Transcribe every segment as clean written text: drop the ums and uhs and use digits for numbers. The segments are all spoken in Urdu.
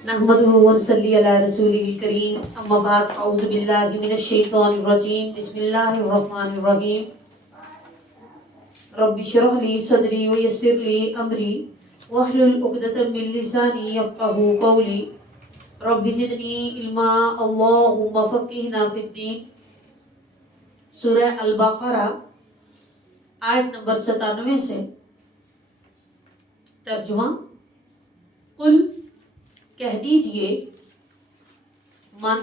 نحمده ونصلي على رسوله الكريم اما بعد اعوذ بالله من الشيطان الرجيم بسم الله الرحمن الرحيم رب اشرح لي صدري ويسر لي امري واحلل عقدة من لساني يفقهوا قولي رب زدني علما اللهم فقهنا في الدين. سورہ البقرہ آیت نمبر 97 سے ترجمہ. قل کہہ دیجئے من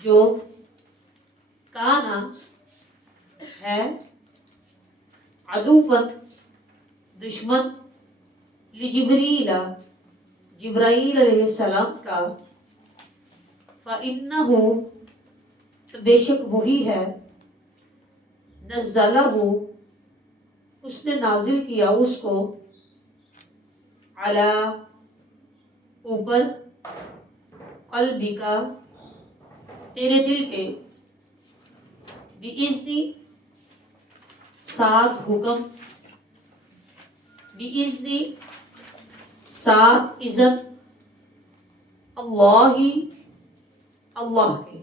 جو کانا ہے عدوًا دشمن لجبریل جبرائیل علیہ السلام کا فَإِنَّهُ تو بے شک وہی ہے نزلہ اس نے نازل کیا اس کو علی اوپر قلبی کا تیرے دل کے بِإِذْنِ ساتھ حکم بِإِذْنِ ساتھ اذن اللہ کے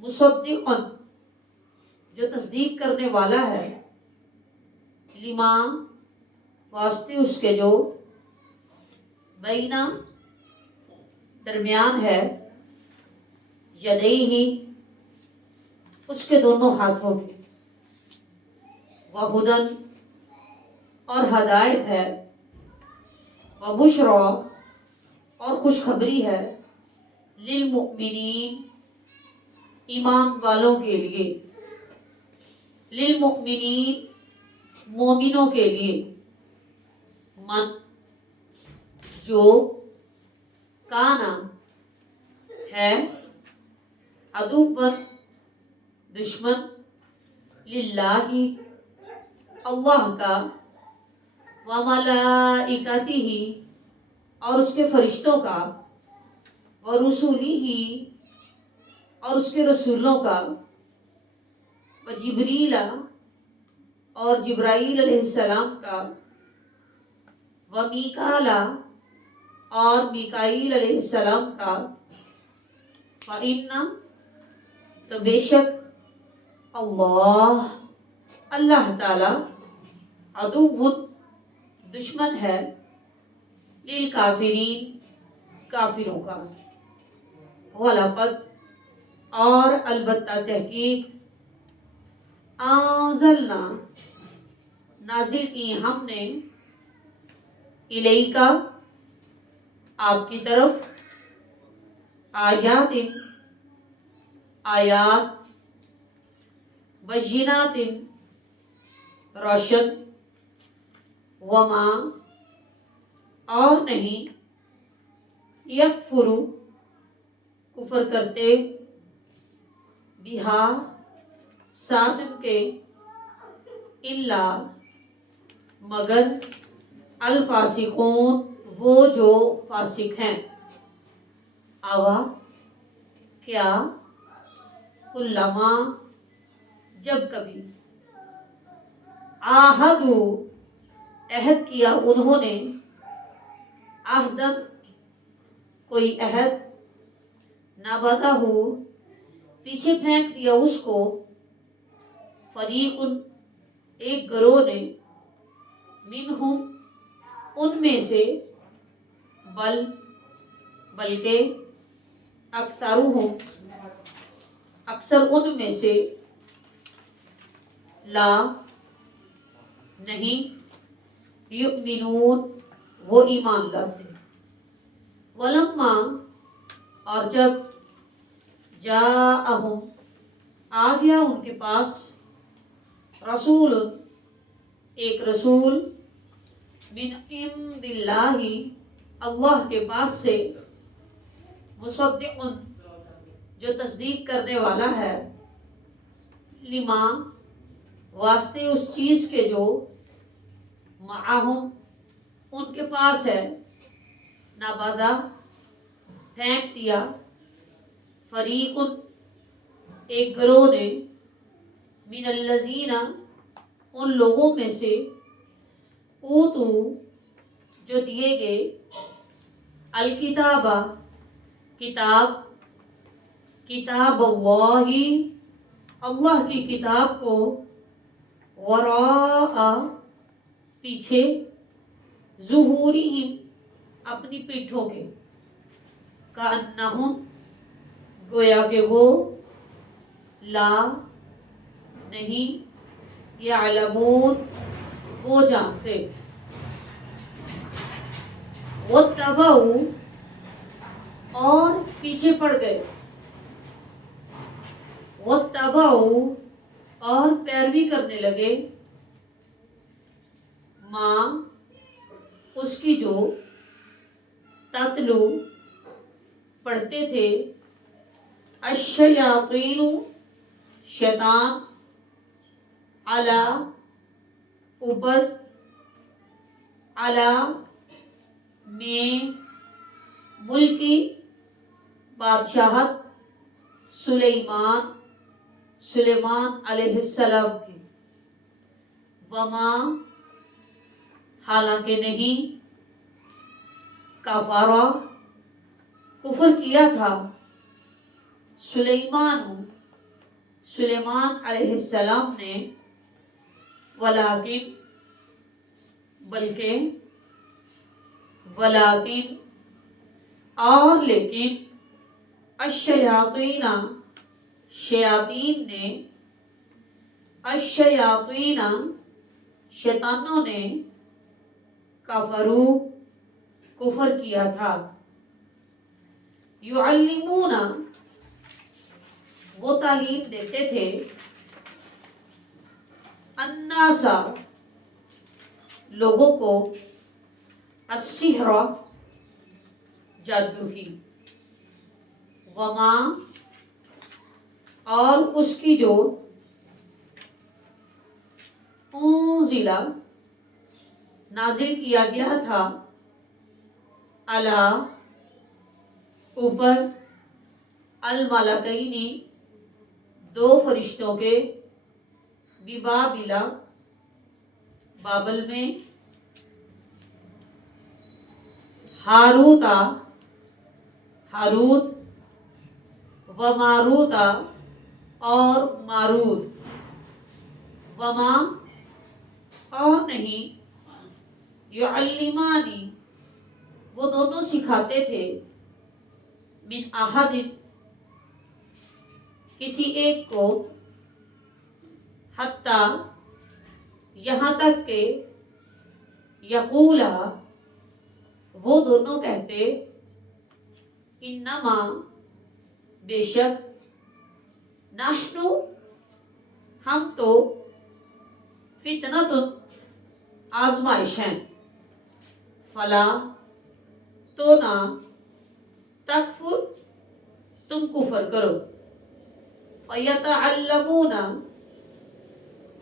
مصدقاً جو تصدیق کرنے والا ہے لما واسطے اس کے جو بینا درمیان ہے یدیہ اس کے دونوں ہاتھوں کی وہدن اور ہدایت ہے وبشرا اور خوشخبری ہے للمؤمنین ایمان والوں کے لیے للمؤمنین مومنوں کے لیے من جو کانا ہے عدوًا دشمن للہ اللہ کا وملائکتہ اور اس کے فرشتوں کا ورسولہ اور اس کے رسولوں کا وجبریل اور جبرائیل علیہ السلام کا ومیکال اور میکائیل علیہ السلام کا فَإِنَّ تو بے شک اللہ تعالی عدو دشمن ہے للکافرین کافروں کا وَلَقَدْ اور البتہ تحقیق انزلنا نازل کی ہم نے الیکا آپ کی طرف آیات بینات روشن وما اور نہیں یکفر کفر کرتے بہا ساتھ ان کے الا مگر الفاسقون وہ جو فاسق ہیں آوا کیا کلما جب کبھی عاہدو عہد کیا انہوں نے عہدن کوئی عہد نبذہ پیچھے پھینک دیا اس کو فریق ایک گروہ نے منہم ان میں سے بلکہ اکثرہم اکثر ان میں سے لا نہیں یؤمنون وہ ایمان لاتے ولما اور جب جاءہم آ گیا ان کے پاس رسول ایک رسول من عند اللہ اللہ کے پاس سے مصدق جو تصدیق کرنے والا ہے لما واسطے اس چیز کے جو معاہم ان کے پاس ہے نبذہ پھینک دیا فریق ایک گروہ نے من الذین ان لوگوں میں سے اوتو جو دیے گئے الکتابہ کتاب، کتاب اللہ اللہ کی کتاب کو، وراء پیچھے، ظہورہم اپنی پیٹھوں کے، کأنہم گویا کہ وہ، لا نہیں، یعلمون وہ جانتے، واتبعوا اور پیچھے پڑ گئے، واتبعوا اور پیروی کرنے لگے، ماں اس کی جو، تتلو پڑھتے تھے، الشیاطین شیطان، علی اوپر، علی میں، ملکی بادشاہت، سلیمان سلیمان علیہ السلام کی، وما حالانکہ نہیں، کفارہ کفر کیا تھا، سلیمان سلیمان علیہ السلام نے، ولیکن بلکہ، ولیکن اور لیکن، الشیاطین شیاطین نے، الشیاطین شیطانوں نے، کفرو کفر کیا تھا، یعلمون وہ تعلیم دیتے تھے، الناس لوگوں کو، السحر جادو کی، وما اور اس کی جو، انزل نازل کیا گیا تھا، علی اوپر، الملکین دو فرشتوں کے، ببابل بابل میں، ہاروت ہاروت، وماروت اور ماروت، وما اور نہیں، یعلمانی وہ دونوں سکھاتے تھے، من احد کسی ایک کو، حتی یہاں تک کہ، یقولا وہ دونوں کہتے، انما بے شک، نحنو ہم تو، فتنۃ آزمائش ہیں، فلا تو نہ، تکفر تم کفر کرو، فیتعلمون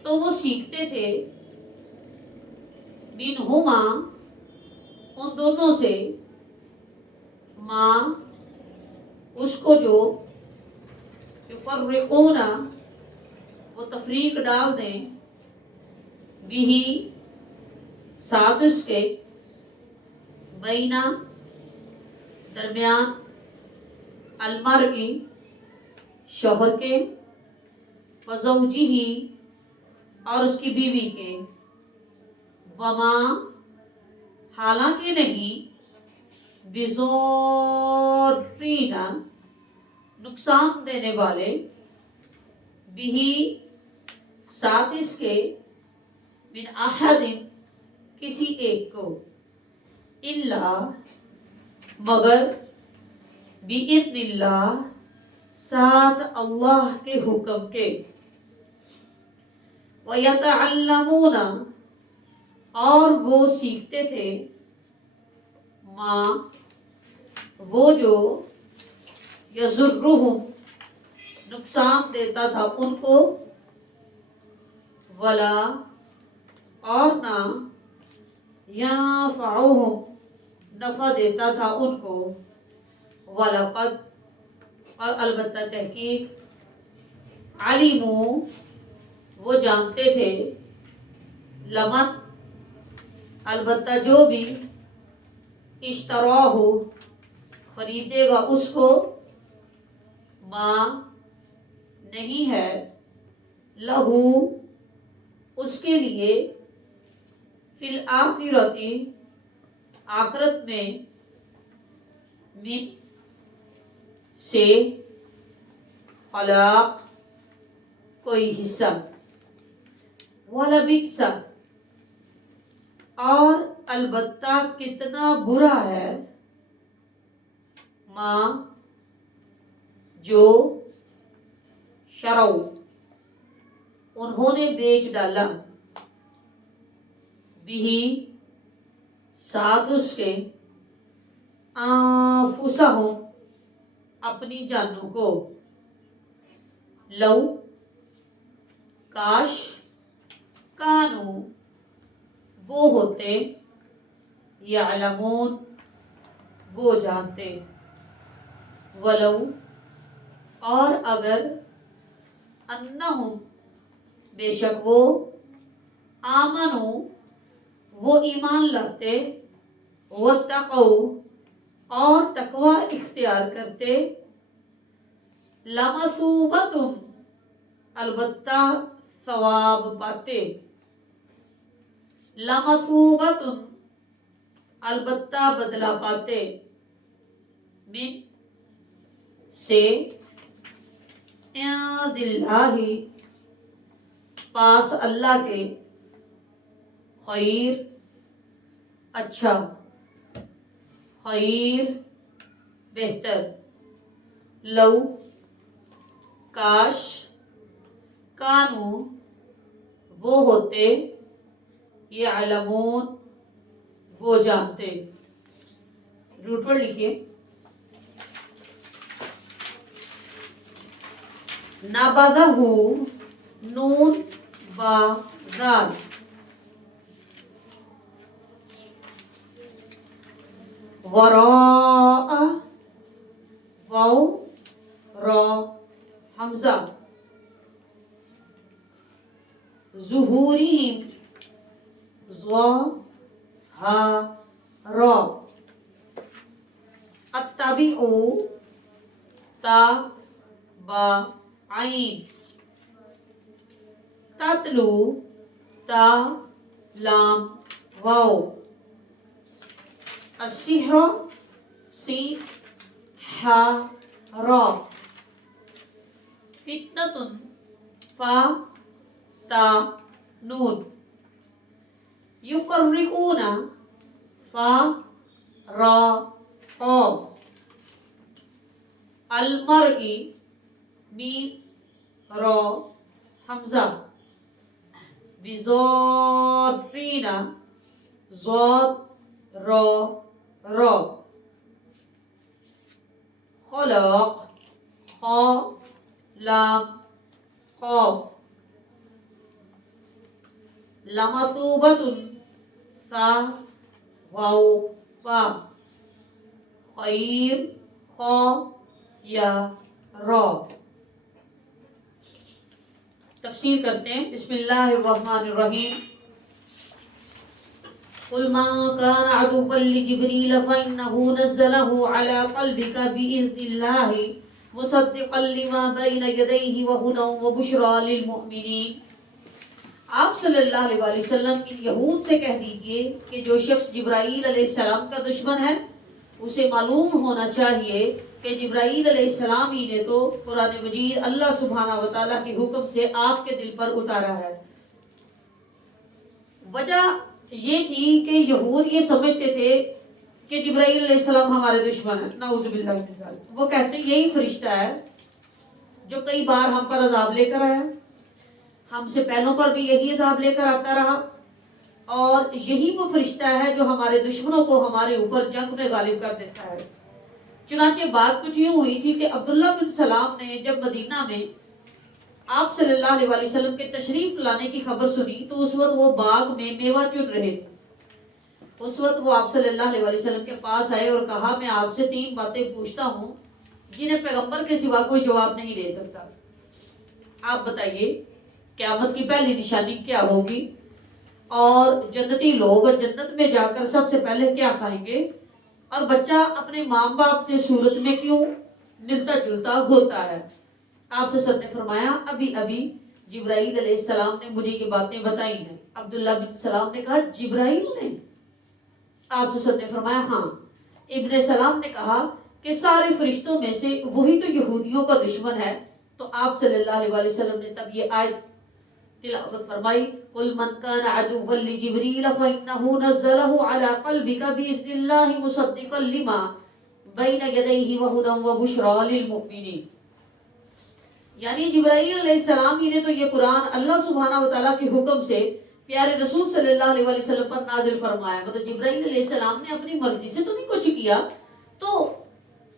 تو وہ سیکھتے تھے، منہما ان دونوں سے، ماں اس کو جو، یفرقون وہ تفریق ڈال دیں، بھی ساتھ اس کے، بینا درمیان، المرئی شوہر کے، وزوجہ اور اس کی بیوی کے، وما حالانکہ نہیں، بضارین نقصان دینے والے، بھی ساتھ اس کے، من احد کسی ایک کو، الا مگر، باذن اللہ ساتھ اللہ کے حکم کے، ویتعلمون اور وہ سیکھتے تھے، ماں وہ جو، یضرہم نقصان دیتا تھا ان کو، ولا اور نہ، ینفعہم نفع دیتا تھا ان کو، وَلَقَدْ اور البتہ تحقیق، علموا وہ جانتے تھے، لمن البتہ جو بھی، اشتراہ خریدے گا اس کو ما نہیں ہے لہو اس کے لیے فی الآخرتی آخرت میں من سے خلاق کوئی حصہ وَلَبِئْسَ اور البتہ کتنا برا ہے ما جو شرعو انہوں نے بیچ ڈالا بھی ساتھ اس کے انفسہم اپنی جانوں کو لو کاش کانو وہ ہوتے یعلمون وہ جانتے ولو اور اگر انہم بے شک وہ آمنو وہ ایمان لاتے واتقوا اور تقوی اختیار کرتے لمثوبۃ البتہ ثواب پاتے لمثوبۃ البتہ بدلہ پاتے من سے عند اللہ پاس اللہ کے خیر اچھا خیر بہتر لو کاش کانو وہ ہوتے یعلمون وہ جانتے. روٹ ورڈ لکھیے نبذہ نون با دال وراء واو را حمزہ ظہورہم ضا ہا را اتبعوا تا با عین تتلو تا لام واو السحر سی ہا را فتنة فا تا نون یفرقون فا را قا المرئی میم را حمزہ بزارین ضاد را را خلق خا لام قاف لمثوبۃ سا واو فا خیر خا یا را. تفسیر کرتے ہیں. بسم اللہ الرحمن الرحیم. قل من كان عدوا لجبريل فإنه نزله على قلبك بإذن الله مصدقا لما بين يديه وهدى وبشرى للمؤمنين. آپ صلی اللہ علیہ وسلم ان یہود سے کہہ دیجئے کہ جو شخص جبرائیل علیہ السلام کا دشمن ہے اسے معلوم ہونا چاہیے کہ جبرائیل علیہ السلام ہی نے تو قرآن مجید اللہ سبحانہ وتعالیٰ کے حکم سے آپ کے دل پر اتارا ہے. وجہ یہ تھی کہ یہود یہ سمجھتے تھے کہ جبرائیل علیہ السلام ہمارے دشمن ہیں. نعوذ باللہ من ذالک. وہ کہتے ہیں یہی فرشتہ ہے جو کئی بار ہم پر عذاب لے کر آیا, ہم سے پہلوں پر بھی یہی عذاب لے کر آتا رہا, اور یہی وہ فرشتہ ہے جو ہمارے دشمنوں کو ہمارے اوپر جنگ میں غالب کر دیتا ہے. چنانچہ بات کچھ یوں ہوئی تھی کہ عبداللہ بن سلام نے جب مدینہ میں آپ صلی اللہ علیہ وسلم کے تشریف لانے کی خبر سنی تو اس وقت وہ باغ میں میوہ چن رہے تھے. اس وقت وہ آپ صلی اللہ علیہ وسلم کے پاس آئے اور کہا میں آپ سے 3 باتیں پوچھتا ہوں جنہیں پیغمبر کے سوا کوئی جواب نہیں دے سکتا. آپ بتائیے قیامت کی پہلی نشانی کیا ہوگی, اور جنتی لوگ جنت میں جا کر سب سے پہلے کیا کھائیں گے؟ اور بچہ اپنے ماں باپ سے صورت میں کیوں ملتا جلتا ہوتا ہے؟ آپ سے سب نے فرمایا ابھی ابھی جبرائیل علیہ السلام نے مجھے یہ باتیں بتائی ہیں۔ عبداللہ بن سلام نے کہا جبرائیل نے؟ آپ سے سب نے فرمایا ہاں۔ ابن سلام نے کہا کہ سارے فرشتوں میں سے وہی تو یہودیوں کا دشمن ہے۔ تو آپ صلی اللہ علیہ وسلم نے تب یہ آیت تلاوت فرمائی قُلْ مَنْ كَانَ عَدُوًّا لِجِبْرِيلَ فَإِنَّهُ نَزَّلَهُ عَلَى قَلْبِكَ بِإِذْنِ اللَّهِ مُصَدِّقًا لِمَا بَيْنَ يَدَيْهِ وَهُدًى وَبُشْرَى لِلْمُؤْمِنِينَ۔ یعنی جبرائیل علیہ السلام ہی نے تو یہ قرآن اللہ سبحانہ وتعالیٰ کے حکم سے پیارے رسول صلی اللہ علیہ وسلم پر نازل فرمایا۔ مطلب جبرائیل علیہ السلام نے اپنی مرضی سے تو نہیں کچھ کیا۔ تو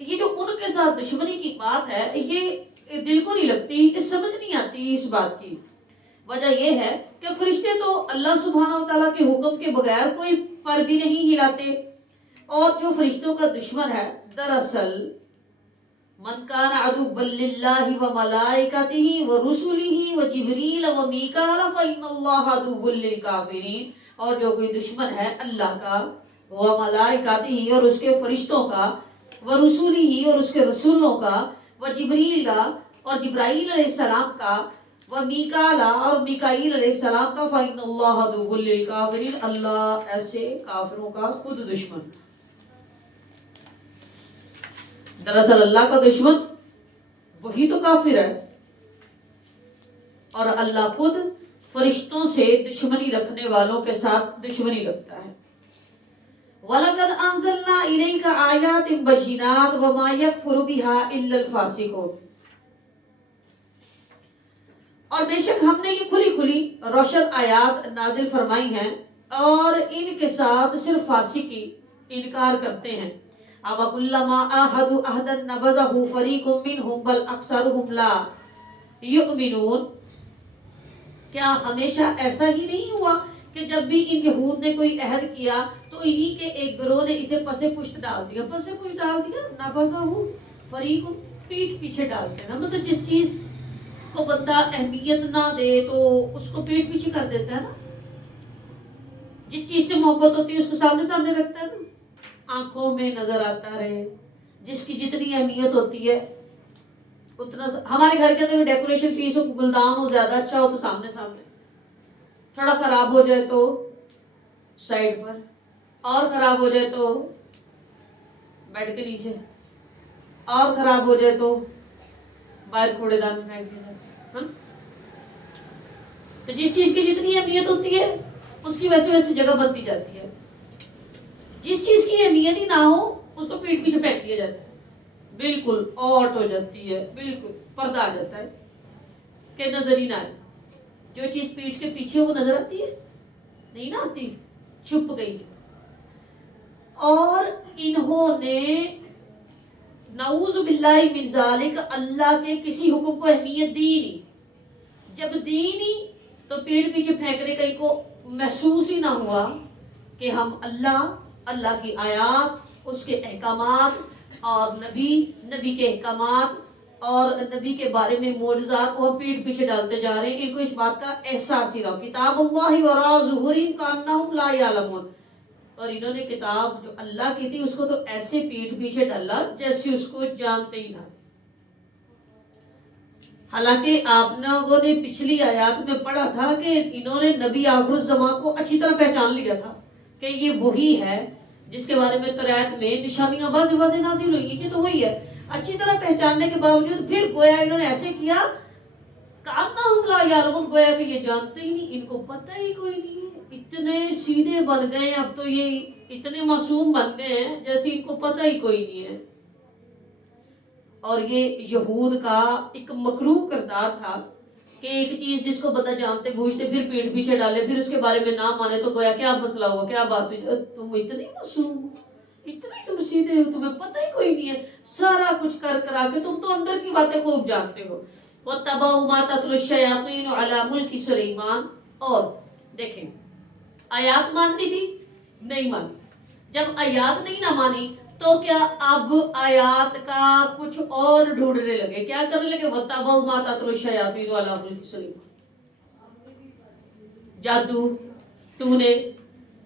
یہ جو ان کے ساتھ دشمنی کی بات ہے یہ دل کو نہیں لگتی، سمجھ نہیں آتی اس بات کی۔ وجہ یہ ہے کہ فرشتے تو اللہ سبحانہ وتعالیٰ کے حکم کے بغیر کوئی پر بھی نہیں ہلاتے، اور جو فرشتوں کا دشمن ہے دراصل من کان عدوا للہ وملائکتہ ورسلہ وجبریل ومیکال فإن اللہ عدو للکافرین، اور جو کوئی دشمن ہے اللہ کا وملائکتہ اور اس کے فرشتوں کا ورسلہ اور اس کے رسولوں کا وجبریل اور جبرائیل علیہ السلام کا ومیکال اور میکائیل علیہ السلام کا فإن اللہ عدو للکافرین، اللہ ایسے کافروں کا خود دشمن۔ دراصل اللہ کا دشمن وہی تو کافر ہے، اور اللہ خود فرشتوں سے دشمنی رکھنے والوں کے ساتھ دشمنی رکھتا ہے۔ وَلَقَدْ أَنزَلْنَا إِلَيْكَ آيَاتٍ بَيِّنَاتٍ وَمَا يَكْفُرُ بِهَا إِلَّا الْفَاسِقُونَ۔ اور بے شک ہم نے یہ کھلی کھلی روشن آیات نازل فرمائی ہیں، اور ان کے ساتھ صرف فاسق ہی انکار کرتے ہیں۔ أَوَكُلَّمَا عَاهَدُوا عَهْدًا نَبَذَهُ فَرِيقٌ مِّنْهُمْ بَلْ أَكْثَرُهُمْ لَا يُؤْمِنُونَ۔ کیا ہمیشہ ایسا ہی نہیں ہوا کہ جب بھی ان یہود نے کوئی عہد کیا تو انہی کے ایک گروہ نے اسے پس پشت ڈال دیا؟ پس پشت ڈال دیا، نَبَذَهُ فَرِيقٌ پیٹ پیچھے ڈالتے ہیں۔ مطلب جس چیز کو بندہ اہمیت نہ دے تو اس کو پیٹ پیچھے کر دیتا ہے نا۔ جس چیز سے محبت ہوتی ہے اس کو سامنے سامنے رکھتا ہے نا، آنکھوں میں نظر آتا رہے۔ جس کی جتنی اہمیت ہوتی ہے اتنا ہمارے گھر کے اندر ڈیکوریشن پیس ہو، گلدان ہو، زیادہ اچھا ہو تو سامنے سامنے، تھوڑا خراب ہو جائے تو سائڈ پر، اور خراب ہو جائے تو بیڈ کے نیچے، اور خراب ہو جائے تو باہر کوڑے دان میں پھینک دیا جائے۔ تو جس چیز کی جتنی اہمیت ہوتی ہے اس کی ویسے ویسے جگہ بنتی جاتی ہے۔ جس چیز کی اہمیت ہی نہ ہو اس کو پیٹ پیچھے پھینک دیا جاتا ہے، بالکل آؤٹ ہو جاتی ہے، بالکل پردہ آ جاتا ہے کہ نظر ہی نہ آئے۔ جو چیز پیٹ کے پیچھے وہ نظر آتی ہے نہیں نہ آتی، چھپ گئی۔ اور انہوں نے نعوذ باللہ من ذالک اللہ کے کسی حکم کو اہمیت دی نہیں۔ جب دی نہیں تو پیٹ پیچھے پھینکنے کا ان کو محسوس ہی نہ ہوا کہ ہم اللہ کی آیات، اس کے احکامات اور نبی کے احکامات اور نبی کے بارے میں معجزات کو پیٹ پیچھے ڈالتے جا رہے ہیں۔ ان کو اس بات کا احساس ہی رہا کتاب اللہ وراء ظہورہم کأنہم لا یعلمون، اور انہوں نے کتاب جو اللہ کی تھی اس کو تو ایسے پیٹ پیچھے ڈالا جیسے اس کو جانتے ہی نہ۔ حالانکہ آپ لوگوں نے پچھلی آیات میں پڑھا تھا کہ انہوں نے نبی آخر الزمان کو اچھی طرح پہچان لیا تھا کہ یہ وہی ہے جس کے بارے میں تورات میں نشانیاں واضح واضح نازل ہوئی کہ تو وہی ہے۔ اچھی طرح پہچاننے کے باوجود پھر گویا انہوں نے ایسے کیا کأنہم لا یعلمون، گویا کہ یہ جانتے ہی نہیں، ان کو پتہ ہی کوئی نہیں ہے۔ اتنے سیدھے بن گئے اب تو، یہ اتنے معصوم بن گئے ہیں جیسے ان کو پتہ ہی کوئی نہیں ہے۔ اور یہ یہود کا ایک مکروہ کردار تھا کہ ایک چیز جس کو بندہ جانتے بوجھتے پھر پیٹ پیچھے ڈالے، پھر اس کے بارے میں نہ مانے تو گویا کیا مسئلہ ہوا، کیا بات ہوئی، تم اتنے معصوم ہو، اتنے تم سیدھے ہو، تمہیں پتہ ہی کوئی نہیں ہے، سارا کچھ کر کرا کے تم تو اندر کی باتیں خوب جانتے ہو۔ وَاتَّبَعُوا مَا تَتْلُو الشَّيَاطِينُ عَلَى مُلْكِ سُلَيْمَانَ۔ اور دیکھیں آیات ماننی تھی، نہیں مانی۔ جب آیات نہیں نہ مانی تو کیا اب آیات کا کچھ اور ڈھونڈنے لگے، کیا کرنے لگے؟ وَاتَّبَعُوا مَا تَتْلُو الشَّيَاطِينُ عَلَى مُلْكِ سُلَيْمَانَ۔ جادو، ٹونے،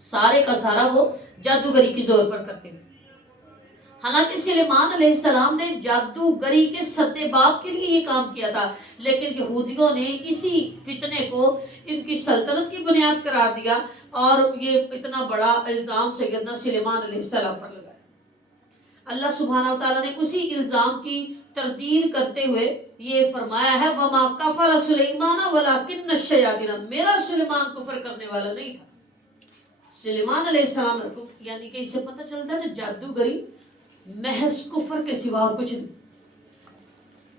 سارے کا سارا وہ جادوگری کی زور پر کرتے ہیں. حالانکہ سلیمان علیہ السلام نے جادوگری کے سد باب کے لیے یہ کام کیا تھا، لیکن یہودیوں نے اسی فتنے کو ان کی سلطنت کی بنیاد قرار دیا اور یہ اتنا بڑا الزام سیدنا سلیمان علیہ السلام پر لگایا. اللہ سبحانہ و تعالیٰ نے اسی الزام کی تردید کرتے ہوئے یہ فرمایا ہے وَمَا كَفَرَ سُلَيْمَانَ وَلَكِنَّ الشَّيَاطِينَ، میرا سلیمان کفر کرنے والا نہیں تھا. سلیمان علیہ السلام یعنی کہ اس سے پتہ چلتا ہے کہ جادوگری محض کفر کے سوا اور کچھ نہیں.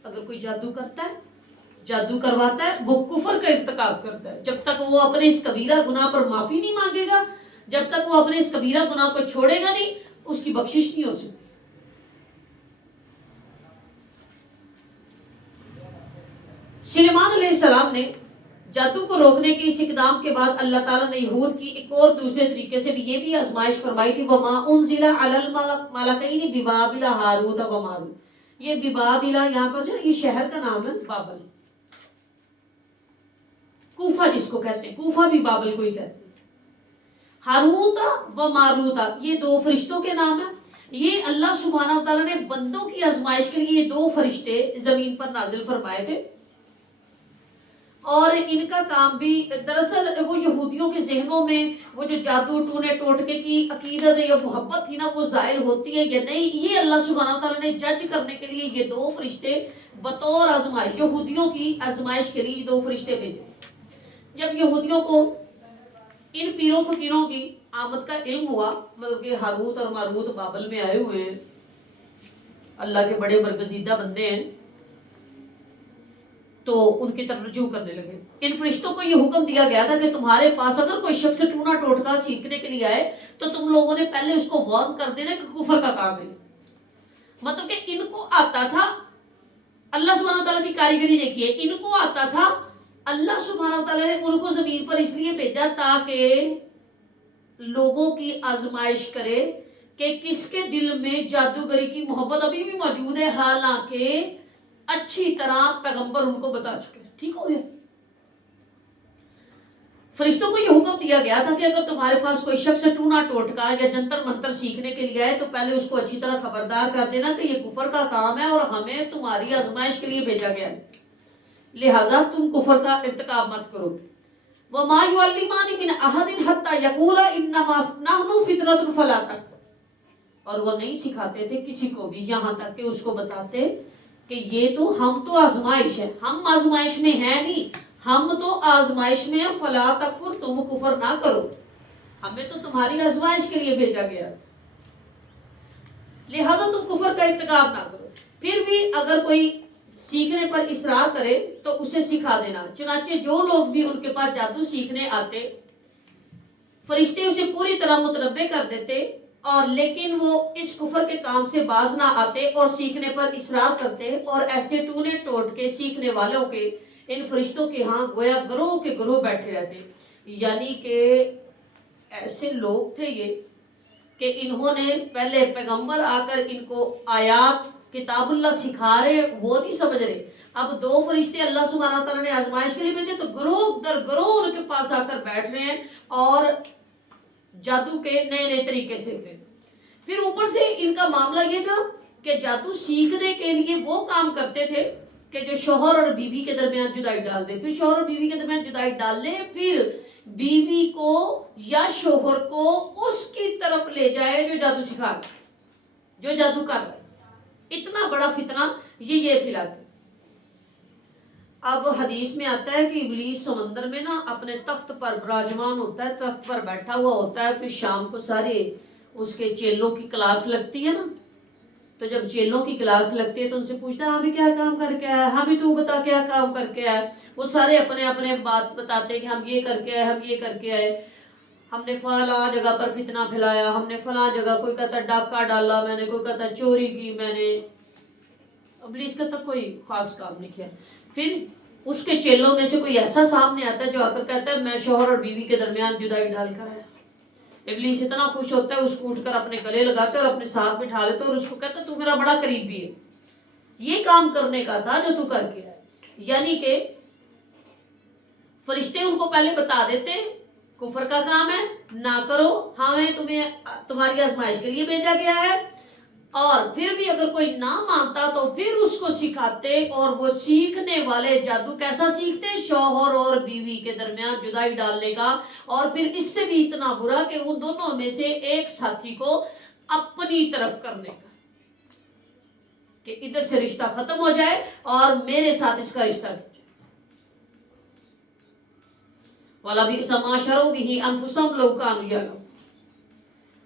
اگر کوئی جادو کرتا ہے، جادو کرواتا ہے، وہ کفر کا ارتکاب کرتا ہے. جب تک وہ اپنے اس کبیرہ گناہ پر معافی نہیں مانگے گا، جب تک وہ اپنے اس کبیرہ گناہ کو چھوڑے گا نہیں، اس کی بخشش نہیں ہو سکتی. سلیمان علیہ السلام نے جادو کو روکنے کے اس اقدام کے بعد اللہ تعالیٰ نے یہود کی ایک اور دوسرے طریقے سے بھی یہ بھی آزمائش فرمائی تھی وَمَا أُنزِلَ عَلَى الْمَلَكَيْنِ بِبَابِلَ ہاروت و ماروت. یہ ببابل یہاں پر جو یہ شہر کا نام ہے بابل، کوفہ جس کو کہتے ہیں، کوفہ بھی بابل کو ہی کہتے ہیں. ہاروتا و ماروتا یہ دو فرشتوں کے نام ہیں. یہ اللہ سبحانہ و تعالیٰ نے بندوں کی آزمائش کے لیے یہ دو فرشتے زمین پر نازل فرمائے تھے، اور ان کا کام بھی دراصل وہ یہودیوں کے ذہنوں میں وہ جو جادو ٹونے ٹوٹکے کی عقیدت یا محبت تھی نا، وہ ظاہر ہوتی ہے یا نہیں، یہ اللہ سبحانہ تعالیٰ نے جج کرنے کے لیے یہ دو فرشتے بطور آزمائش یہودیوں کی آزمائش کے لیے دو فرشتے بھیجے. جب یہودیوں کو ان پیروں فقیروں کی آمد کا علم ہوا، مطلب کہ ہاروت اور ماروت بابل میں آئے ہوئے ہیں، اللہ کے بڑے برگزیدہ بندے ہیں، تو ان کی طرف رجوع کرنے لگے. ان فرشتوں کو یہ حکم دیا گیا تھا کہ تمہارے پاس اگر کوئی شخص ٹونا ٹوٹکا سیکھنے کے لیے آئے تو تم لوگوں نے پہلے اس کو وارن کر دینا کہ کفر کا کام ہے. مطلب کہ ان کو آتا تھا، اللہ سبحانہ تعالیٰ کی کاریگری دیکھیے، ان کو آتا تھا، اللہ سبحانہ تعالیٰ نے ان کو زمین پر اس لیے بھیجا تاکہ لوگوں کی آزمائش کرے کہ کس کے دل میں جادوگری کی محبت ابھی بھی موجود ہے، حالانکہ اچھی طرح پیغمبر ان کو بتا چکے. ٹھیک ہو گیا. فرشتوں کو یہ حکم دیا گیا تھا کہ اگر تمہارے پاس کوئی شخص ٹونا ٹوٹکا یا جنتر منتر سیکھنے کے لیے آئے تو پہلے اس کو اچھی طرح خبردار کر دینا کہ یہ کفر کا کام ہے اور ہمیں تمہاری آزمائش کے لیے بھیجا گیا ہے، لہذا تم کفر کا ارتکاب مت کرو. وَمَا يُعَلِّمَانِ مِنْ أَحَدٍ حَتَّى يَقُولَا إِنَّمَا نَحْنُ فِطْرَةٌ فَلَا تَكْفُرْ. اور وہ نہیں سکھاتے تھے کسی کو بھی یہاں تک کہ اس کو بتاتے کہ یہ تو ہم تو آزمائش ہے، ہم آزمائش میں ہیں نہیں، ہم تو آزمائش میں ہیں، فلا تکفر، تم کفر نہ کرو، ہمیں تو تمہاری آزمائش کے لیے بھیجا گیا، لہذا تم کفر کا ارتکاب نہ کرو. پھر بھی اگر کوئی سیکھنے پر اصرار کرے تو اسے سکھا دینا. چنانچہ جو لوگ بھی ان کے پاس جادو سیکھنے آتے، فرشتے اسے پوری طرح متنبع کر دیتے، اور لیکن وہ اس کفر کے کام سے باز نہ آتے اور سیکھنے پر اصرار کرتے، اور ایسے ٹونے ٹوٹ کے سیکھنے والوں کے ان فرشتوں کے ہاں گویا گروہ کے گروہ بیٹھے رہتے. یعنی کہ ایسے لوگ تھے یہ کہ انہوں نے پہلے پیغمبر آ کر ان کو آیات کتاب اللہ سکھا رہے، وہ نہیں سمجھ رہے. اب دو فرشتے اللہ سبحانہ تعالیٰ نے آزمائش کے لیے بھیجے تو گروہ در گروہ ان کے پاس آ کر بیٹھ رہے ہیں اور جادو کے نئے نئے طریقے سے تھے. پھر اوپر سے ان کا معاملہ یہ تھا کہ جادو سیکھنے کے لیے وہ کام کرتے تھے کہ جو شوہر اور بیوی کے درمیان جدائی ڈال دے. پھر شوہر اور بیوی کے درمیان جدائی ڈال لے، پھر بیوی کو یا شوہر کو اس کی طرف لے جائے جو جادو سکھا رہا ہے، جو جادو کر رہا ہے. اتنا بڑا فتنہ یہ پھیلاتے. اب حدیث میں آتا ہے کہ ابلیس سمندر میں نا اپنے تخت پر براجمان ہوتا ہے، تخت پر بیٹھا ہوا ہوتا ہے. پھر شام کو سارے اس کے چیلوں کی کلاس لگتی ہے نا، تو جب چیلوں کی کلاس لگتی ہے تو ان سے پوچھتا ہے ہمیں کیا کام کر کے آیا، ہمیں تو بتا کیا کام کر کے آیا. وہ سارے اپنے اپنے بات بتاتے ہیں کہ ہم یہ کر کے آئے، ہم یہ کر کے آئے، ہم نے فلاں جگہ پر فتنہ پھیلایا، ہم نے فلاں جگہ، کوئی کہتا ڈاکہ ڈالا میں نے، کوئی کہتا چوری کی میں نے. ابلیس کا تک کوئی خاص کام نہیں کیا. پھر اس کے چیلوں میں سے کوئی ایسا سامنے آتا ہے جو آ کر کہتا ہے میں شوہر اور بیوی کے درمیان جدائی ڈال کر آیا. ابلیس اتنا خوش ہوتا ہے، اس کو اٹھ کر اپنے گلے لگاتا ہے اور اپنے ساتھ بٹھا لیتا ہے اور اس کو کہتا ہے تو میرا بڑا قریبی ہے، یہ کام کرنے کا تھا جو تو کر کے آئے. یعنی کہ فرشتے ان کو پہلے بتا دیتے کفر کا کام ہے نہ کرو، ہمیں تمہاری آزمائش کے لیے بھیجا گیا ہے، اور پھر بھی اگر کوئی نہ مانتا تو پھر اس کو سکھاتے، اور وہ سیکھنے والے جادو کیسا سیکھتے؟ شوہر اور بیوی کے درمیان جدائی ڈالنے کا، اور پھر اس سے بھی اتنا برا کہ ان دونوں میں سے ایک ساتھی کو اپنی طرف کرنے کا، کہ ادھر سے رشتہ ختم ہو جائے اور میرے ساتھ اس کا رشتہ ہو جائے۔ وَلَبِئْسَ مَا شَرَوْا بِهِ أَنفُسَهُمْ لَوْ كَانُوا يَعْلَمُونَ۔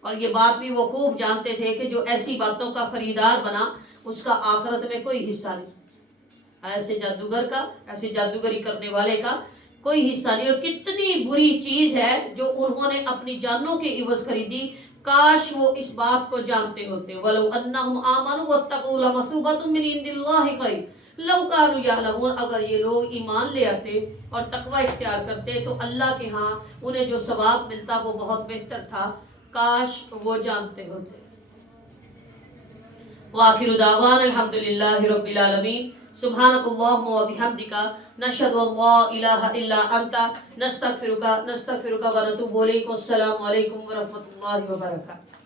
اور یہ بات بھی وہ خوب جانتے تھے کہ جو ایسی باتوں کا خریدار بنا اس کا آخرت میں کوئی حصہ نہیں، ایسے جادوگر کا، ایسے جادوگری کرنے والے کا کوئی حصہ نہیں۔ اور کتنی بری چیز ہے جو انہوں نے اپنی جانوں کے عوض خریدی، کاش وہ اس بات کو جانتے ہوتے۔ وَلَوْ أَنَّهُمْ آمَنُوا وَاتَّقُوا لَمَثُوبَةٌ مِّنْ عِندِ اللَّهِ خَيْرٌ لَوْ كَانُوا يَعْلَمُونَ۔ اگر یہ لوگ ایمان لے آتے اور تقوی اختیار کرتے تو اللہ کے ہاں انہیں جو ثواب ملتا وہ بہت بہتر تھا، کاش وہ جانتے ہوتے۔ وآخر دعوانا الحمدللہ رب العالمین۔ سبحانک اللہم و بحمدک، نشہد ان لا الہ الا انت، نستغفرک ونتوب الیک۔ والسلام علیکم ورحمۃ اللہ وبرکاتہ۔